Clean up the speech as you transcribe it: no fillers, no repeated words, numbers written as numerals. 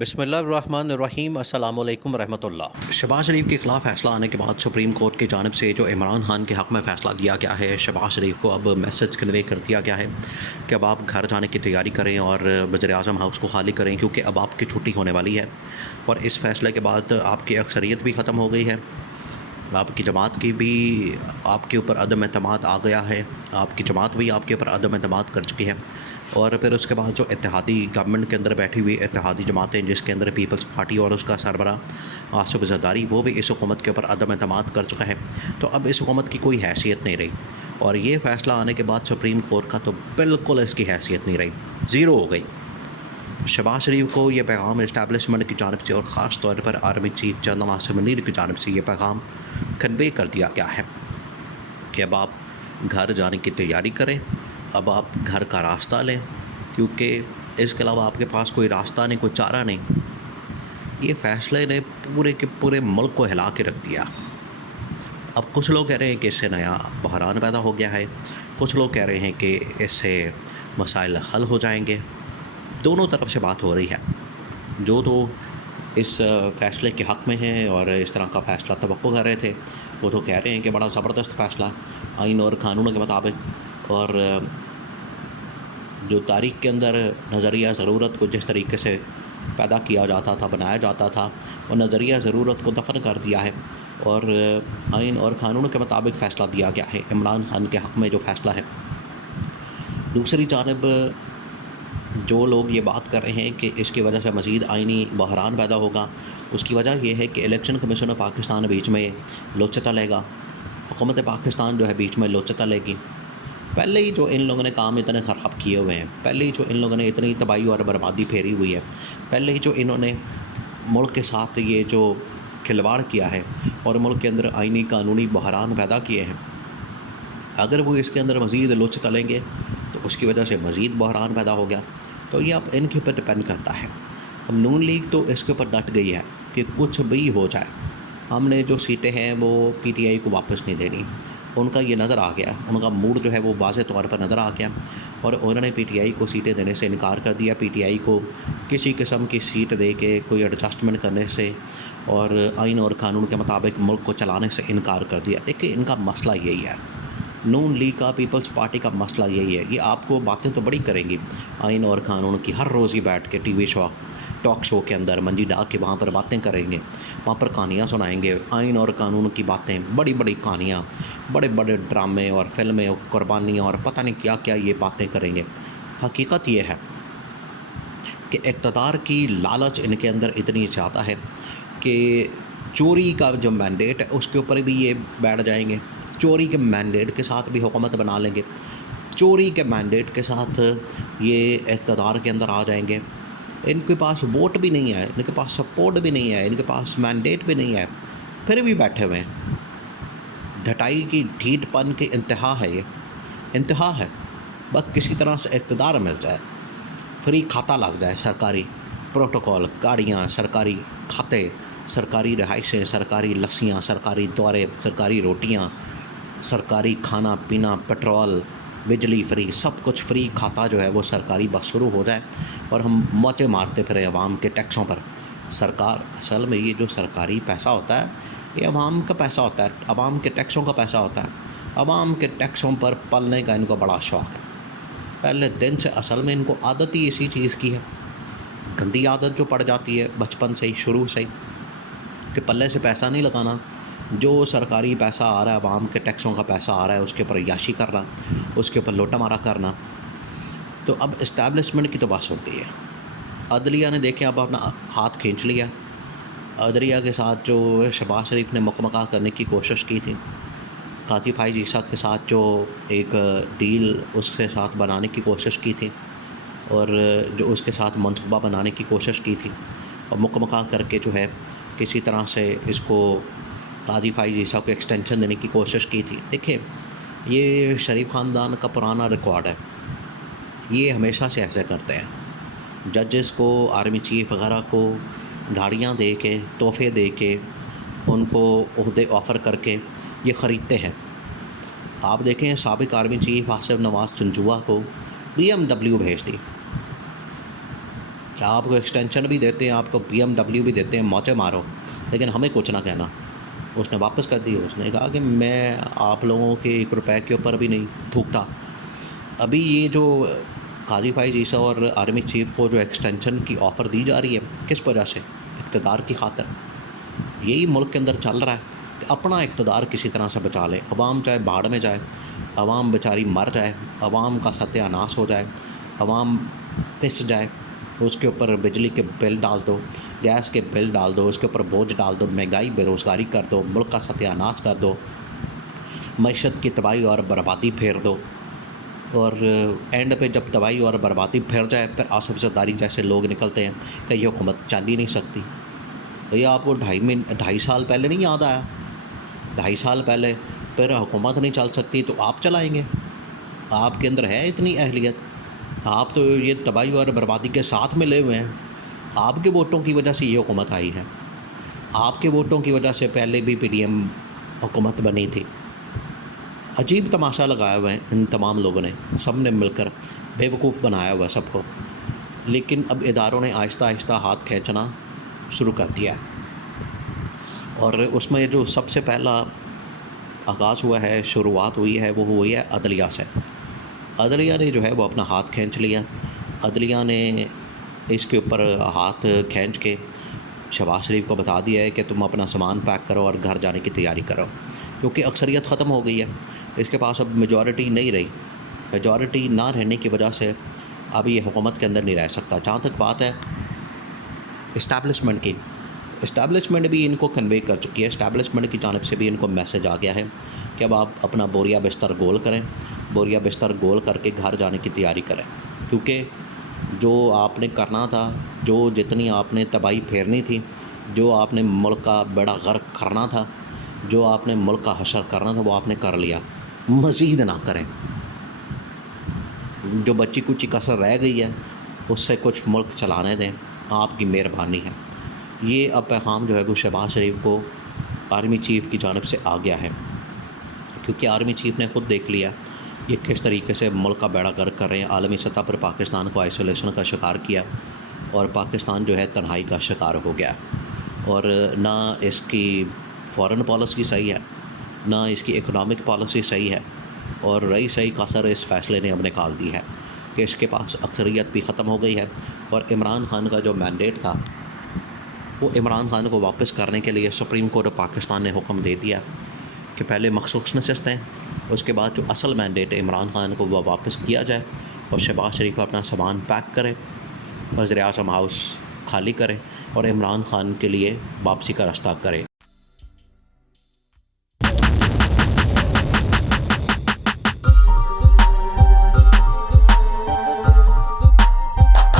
بسم اللہ الرحمن الرحیم۔ السلام علیکم ورحمۃ اللہ۔ شہباز شریف کے خلاف فیصلہ آنے کے بعد سپریم کورٹ کی جانب سے جو عمران خان کے حق میں فیصلہ دیا گیا ہے، شہباز شریف کو اب میسج کنوے کر دیا گیا ہے کہ اب آپ گھر جانے کی تیاری کریں اور وزیر اعظم ہاؤس کو خالی کریں، کیونکہ اب آپ کی چھٹی ہونے والی ہے۔ اور اس فیصلے کے بعد آپ کی اکثریت بھی ختم ہو گئی ہے، آپ کی جماعت کی بھی آپ کے اوپر عدم اعتماد آ گیا ہے، آپ کی جماعت بھی آپ کے اوپر عدم اعتماد کر چکی ہے۔ اور پھر اس کے بعد جو اتحادی گورنمنٹ کے اندر بیٹھی ہوئی اتحادی جماعتیں، جس کے اندر پیپلز پارٹی اور اس کا سربراہ آصف زرداری، وہ بھی اس حکومت کے اوپر عدم اعتماد کر چکا ہے۔ تو اب اس حکومت کی کوئی حیثیت نہیں رہی، اور یہ فیصلہ آنے کے بعد سپریم کورٹ کا تو بالکل اس کی حیثیت نہیں رہی، زیرو ہو گئی۔ شہباز شریف کو یہ پیغام اسٹیبلشمنٹ کی جانب سے اور خاص طور پر آرمی چیف جنرل ناصر منیر کی جانب سے یہ پیغام کنوے کر دیا گیا ہے کہ اب آپ گھر جانے کی تیاری کریں، اب آپ گھر کا راستہ لیں، کیونکہ اس کے علاوہ آپ کے پاس کوئی راستہ نہیں، کوئی چارہ نہیں۔ یہ فیصلے نے پورے کے پورے ملک کو ہلا کے رکھ دیا۔ اب کچھ لوگ کہہ رہے ہیں کہ اس سے نیا بحران پیدا ہو گیا ہے، کچھ لوگ کہہ رہے ہیں کہ اس سے مسائل حل ہو جائیں گے۔ دونوں طرف سے بات ہو رہی ہے۔ جو تو اس فیصلے کے حق میں ہیں اور اس طرح کا فیصلہ توقع کر رہے تھے، وہ تو کہہ رہے ہیں کہ بڑا زبردست فیصلہ آئین اور قانون کے مطابق، اور جو تاریخ کے اندر نظریہ ضرورت کو جس طریقے سے پیدا کیا جاتا تھا، بنایا جاتا تھا، وہ نظریہ ضرورت کو دفن کر دیا ہے، اور آئین اور قانون کے مطابق فیصلہ دیا گیا ہے عمران خان کے حق میں جو فیصلہ ہے۔ دوسری جانب جو لوگ یہ بات کر رہے ہیں کہ اس کی وجہ سے مزید آئینی بحران پیدا ہوگا، اس کی وجہ یہ ہے کہ الیکشن کمیشن آف پاکستان بیچ میں لوچتا لے گا، حکومت پاکستان جو ہے بیچ میں لوچتا لے گی۔ پہلے ہی جو ان لوگوں نے کام اتنے خراب کیے ہوئے ہیں، پہلے ہی جو ان لوگوں نے اتنی تباہی اور بربادی پھیری ہوئی ہے، پہلے ہی جو انہوں نے ملک کے ساتھ یہ جو کھلواڑ کیا ہے اور ملک کے اندر آئینی قانونی بحران پیدا کیے ہیں، اگر وہ اس کے اندر مزید لچ تلیں گے تو اس کی وجہ سے مزید بحران پیدا ہو گیا۔ تو یہ اب ان کے اوپر ڈپینڈ کرتا ہے۔ اب نون لیگ تو اس کے اوپر ڈٹ گئی ہے کہ کچھ بھی ہو جائے، ہم نے جو سیٹیں ہیں وہ پی ٹی آئی کو واپس نہیں دینی۔ ان کا یہ نظر آ گیا، ان کا موڈ جو ہے وہ واضح طور پر نظر آ گیا، اور انہوں نے پی ٹی آئی کو سیٹیں دینے سے انکار کر دیا۔ پی ٹی آئی کو کسی قسم کی سیٹ دے کے کوئی ایڈجسٹمنٹ کرنے سے اور آئین اور قانون کے مطابق ملک کو چلانے سے انکار کر دیا۔ دیکھیں، ان کا مسئلہ یہی ہے، نون لیگ کا، پیپلز پارٹی کا مسئلہ یہی ہے۔ یہ آپ کو باتیں تو بڑی کریں گی آئین اور قانون کی، ہر روز ہی بیٹھ کے ٹی وی شو ٹاک شو کے اندر منجی ڈاک کے وہاں پر باتیں کریں گے، وہاں پر کہانیاں سنائیں گے، آئین اور قانون کی باتیں، بڑی بڑی کہانیاں، بڑے بڑے ڈرامے اور فلمیں اور قربانیاں اور پتہ نہیں کیا کیا یہ باتیں کریں گے۔ حقیقت یہ ہے کہ اقتدار کی لالچ ان کے اندر اتنی زیادہ ہے کہ چوری کا جو مینڈیٹ ہے اس کے اوپر بھی یہ بیٹھ جائیں گے، چوری کے مینڈیٹ کے ساتھ بھی حکومت بنا لیں گے، چوری کے مینڈیٹ کے ساتھ یہ اقتدار کے اندر آ جائیں گے۔ ان کے پاس ووٹ بھی نہیں ہے، ان کے پاس سپورٹ بھی نہیں ہے، ان کے پاس مینڈیٹ بھی نہیں ہے، پھر بھی بیٹھے ہوئے ہیں۔ ڈھٹائی کی ڈھیٹ پن کی انتہا ہے، یہ انتہا ہے۔ بس کسی طرح سے اقتدار مل جائے، فری کھاتا لگ جائے، سرکاری پروٹوکول، گاڑیاں، سرکاری کھاتے، سرکاری رہائشیں، سرکاری لسیاں، سرکاری دورے، سرکاری روٹیاں، سرکاری کھانا پینا، پیٹرول، بجلی فری، سب کچھ فری کھاتا جو ہے وہ سرکاری بس شروع ہو جائے، اور ہم موچے مارتے پھریں عوام کے ٹیکسوں پر۔ سرکار اصل میں یہ جو سرکاری پیسہ ہوتا ہے یہ عوام کا پیسہ ہوتا ہے، عوام کے ٹیکسوں کا پیسہ ہوتا ہے۔ عوام کے ٹیکسوں پر پلنے کا ان کو بڑا شوق ہے، پہلے دن سے اصل میں ان کو عادت ہی اسی چیز کی ہے، گندی عادت جو پڑ جاتی ہے بچپن سے ہی، شروع سے ہی، کہ پلے سے پیسہ نہیں لگانا، جو سرکاری پیسہ آ رہا ہے، عوام کے ٹیکسوں کا پیسہ آ رہا ہے، اس کے اوپر عیاشی کرنا، اس کے اوپر لوٹا مارا کرنا۔ تو اب اسٹیبلشمنٹ کی تو بس ہو گئی ہے۔ عدلیہ نے دیکھیں اب اپنا ہاتھ کھینچ لیا۔ عدلیہ کے ساتھ جو شہباز شریف نے مکمکہ کرنے کی کوشش کی تھی، قاضی فائز عیسیٰ کے ساتھ جو ایک ڈیل اس کے ساتھ بنانے کی کوشش کی تھی، اور جو اس کے ساتھ منصوبہ بنانے کی کوشش کی تھی، اور مکمکہ کر کے جو ہے کسی طرح سے اس کو قاضی فائز عیسیٰ کو ایکسٹینشن دینے کی کوشش کی تھی۔ دیکھیں، یہ شریف خاندان کا پرانا ریکارڈ ہے، یہ ہمیشہ سے ایسے کرتے ہیں۔ ججز کو، آرمی چیف وغیرہ کو گاڑیاں دے کے، تحفے دے کے، ان کو عہدے آفر کر کے یہ خریدتے ہیں۔ آپ دیکھیں، سابق آرمی چیف آصف نواز چنچوا کو BMW بھیج دی، آپ کو ایکسٹینشن بھی دیتے ہیں, آپ کو BMW بھی دیتے ہیں, موچے مارو, لیکن ہمیں کچھ نہ کہنا. اس نے واپس کر دی. اس نے کہا کہ میں آپ لوگوں کے 1 روپے کے اوپر بھی نہیں تھوکتا. ابھی یہ جو قاضی فائز عیسیٰ اور آرمی چیف کو جو ایکسٹینشن کی آفر دی جا رہی ہے, کس وجہ سے؟ اقتدار کی خاطر. یہی ملک کے اندر چل رہا ہے کہ اپنا اقتدار کسی طرح سے بچا لے. عوام چاہے بھاڑ میں جائے, عوام بیچاری مر جائے, عوام کا ستیہ ناش ہو جائے, عوام پس جائے, اس کے اوپر بجلی کے بل ڈال دو, گیس کے بل ڈال دو, اس کے اوپر بوجھ ڈال دو, مہنگائی بے روزگاری کر دو, ملک کا ستیہ ناش کر دو, معیشت کی تباہی اور بربادی پھیر دو, اور اینڈ پہ جب تباہی اور بربادی پھیر جائے پھر آصف زرداری جیسے لوگ نکلتے ہیں کہ یہ حکومت چل ہی نہیں سکتی. یہ آپ کو 2.5 سال پہلے نہیں یاد آیا؟ 2.5 سال پہلے پھر حکومت نہیں چل سکتی تو آپ چلائیں گے؟ آپ کے اندر ہے اتنی اہلیت؟ آپ تو یہ تباہی اور بربادی کے ساتھ ملے ہوئے ہیں. آپ کے ووٹوں کی وجہ سے یہ حکومت آئی ہے. آپ کے ووٹوں کی وجہ سے پہلے بھی PDM حکومت بنی تھی. عجیب تماشا لگایا ہوا ہے ان تمام لوگوں نے, سب نے مل کر بے وقوف بنایا ہوا ہے سب کو. لیکن اب اداروں نے آہستہ آہستہ ہاتھ کھینچنا شروع کر دیا ہے, اور اس میں جو سب سے پہلا آغاز ہوا ہے, شروعات ہوئی ہے, وہ ہوئی ہے عدلیہ سے. عدلیہ نے جو ہے وہ اپنا ہاتھ کھینچ لیا. عدلیہ نے اس کے اوپر ہاتھ کھینچ کے شہباز شریف کو بتا دیا ہے کہ تم اپنا سامان پیک کرو اور گھر جانے کی تیاری کرو, کیونکہ اکثریت ختم ہو گئی ہے. اس کے پاس اب میجورٹی نہیں رہی. میجورٹی نہ رہنے کی وجہ سے اب یہ حکومت کے اندر نہیں رہ سکتا. جہاں تک بات ہے اسٹیبلشمنٹ کی, اسٹیبلشمنٹ بھی ان کو کنوے کر چکی ہے. اسٹیبلشمنٹ کی جانب سے بھی ان کو میسج آ گیا ہے کہ اب آپ اپنا بوریا بستر گول کریں, بوریا بستر گول کر کے گھر جانے کی تیاری کریں, کیونکہ جو آپ نے کرنا تھا, جو جتنی آپ نے تباہی پھیرنی تھی, جو آپ نے ملک کا بیڑا غرق کرنا تھا, جو آپ نے ملک کا حشر کرنا تھا, وہ آپ نے کر لیا. مزید نہ کریں. جو بچی کچی کسر رہ گئی ہے اس سے کچھ ملک چلانے دیں, آپ کی مہربانی ہے. یہ اب پیغام جو ہے وہ شہباز شریف کو آرمی چیف کی جانب سے آ گیا ہے, کیونکہ آرمی چیف نے خود دیکھ لیا یہ کس طریقے سے ملک کا بیڑا غرق کر رہے ہیں. عالمی سطح پر پاکستان کو آئسولیشن کا شکار کیا, اور پاکستان جو ہے تنہائی کا شکار ہو گیا, اور نہ اس کی فارن پالیسی صحیح ہے, نہ اس کی اکنامک پالیسی صحیح ہے, اور رہی صحیح کثر اس فیصلے نے اب نکال دی ہے کہ اس کے پاس اکثریت بھی ختم ہو گئی ہے. اور عمران خان کا جو مینڈیٹ تھا وہ عمران خان کو واپس کرنے کے لیے سپریم کورٹ آف پاکستان نے حکم دے دیا کہ پہلے مخصوص نشستیں, اس کے بعد جو اصل مینڈیٹ عمران خان کو وہ واپس کیا جائے, اور شہباز شریف اپنا سامان پیک کرے, وزیر اعظم ہاؤس خالی کرے, اور عمران خان کے لیے واپسی کا راستہ کرے.